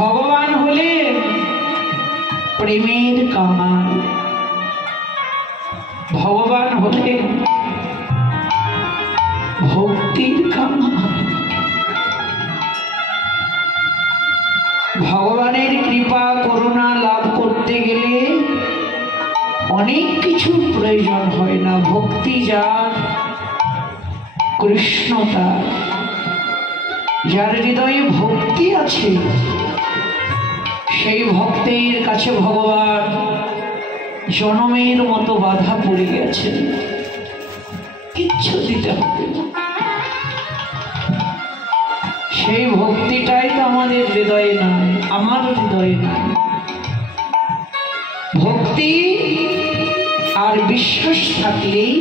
ভগবান হলেন প্রেমের কামাল, ভগবান হলেন ভক্তির কামাল। ভগবানের কৃপা করুণা লাভ করতে গেলে অনেক কিছুর প্রয়োজন হয় না। ভক্তি যার, কৃষ্ণ তার। যার হৃদয়ে ভক্তি আছে সেই ভক্তের কাছে ভগবান জনমের মতো বাধা পড়ে গেছেন, কিচ্ছু দিতে হবে না। সেই ভক্তিটাই তো আমাদের হৃদয়ে নাই, আমার হৃদয়ে নাই। ভক্তি আর বিশ্বাস থাকলেই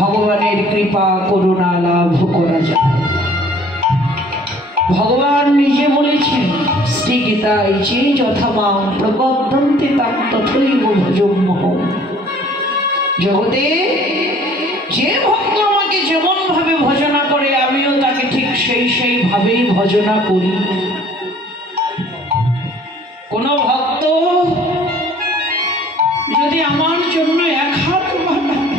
ভগবানের কৃপা করুণা লাভ করা যায়। ভগবান নিজে বলেছেন শ্রী গীতায়, যে যথা মাং প্রপদ্যন্তে তাং তথৈব ভজম্যহম। জগতে যে ভক্ত আমাকে যেমন ভাবে ভজনা করে আমিও তাকে ঠিক সেই ভাবেই ভজনা করি। কোন ভক্ত যদি আমার জন্য এক হাত বাড়ায়,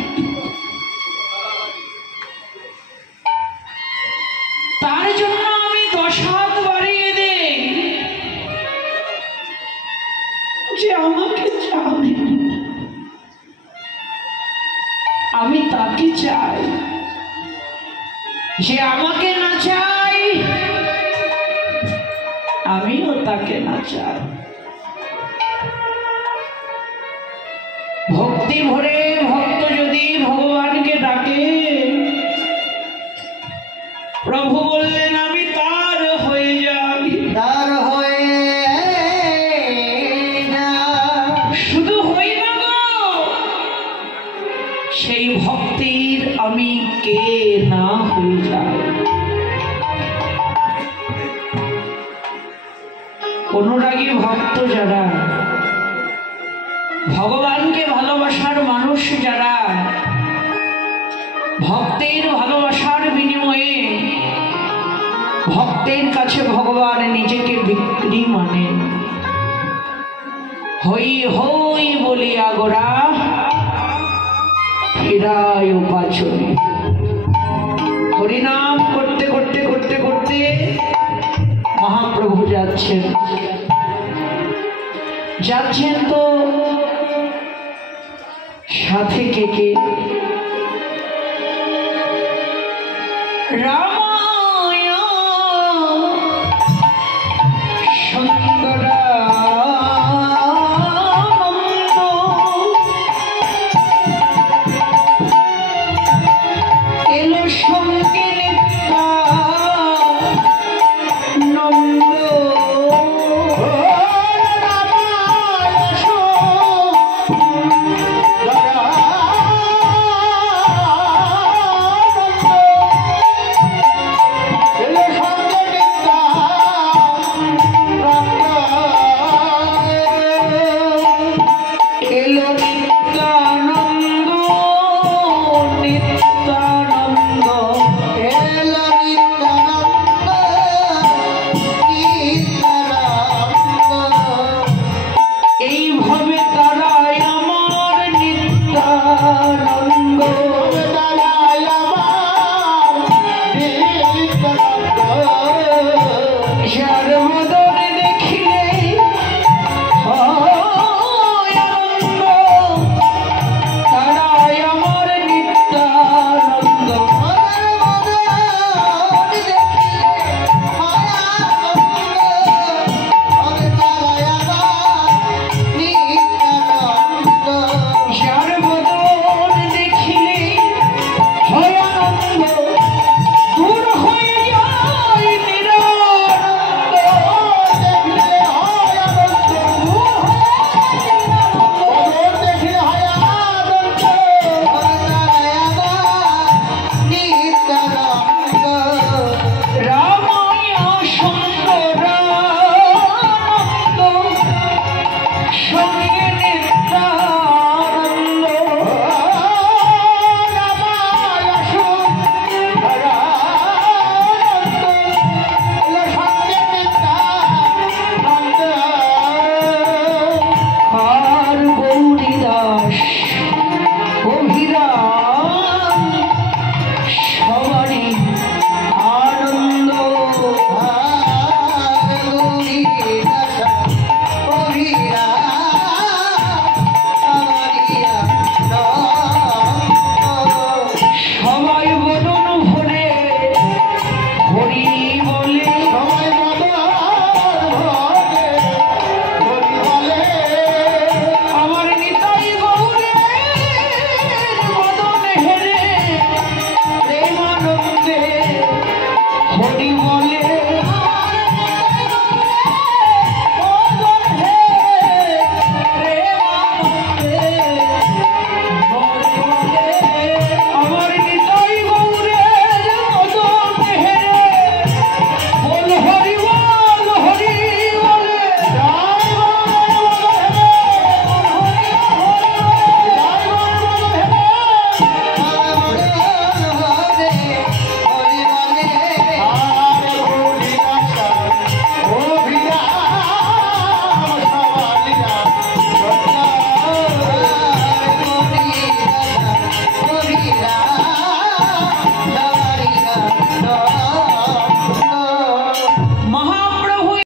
তার জন্য আমি 10 হাত বাড়িয়ে দেই। যে আমাকে চায় আমি তাকে চাই, যে আমাকে না চাই আমিও তাকে না চাই। ভক্তি ভরে ভক্ত যদি ভগবানকে ডাকে, প্রভু বললেন আমি তার হয়ে যাই। তার হয়ে না, শুধু হই না গো, সেই ভক্তির আমি কে না হয়ে যাই। অনুরাগী ভক্ত যারা, ভগবানকে ভালোবাসার মানুষ যারা, ভক্তের ভালোবাসার বিনিময়ে ভক্তের কাছে ভগবান নিজেকে বিক্রি মানে। হই হই বলিয়া গোরা ফিরায় পাছনে। হরিনাম করতে করতে করতে করতে মহাপ্রভু যাচ্ছেন। যাচ্ছেন তো সাথে কে কে?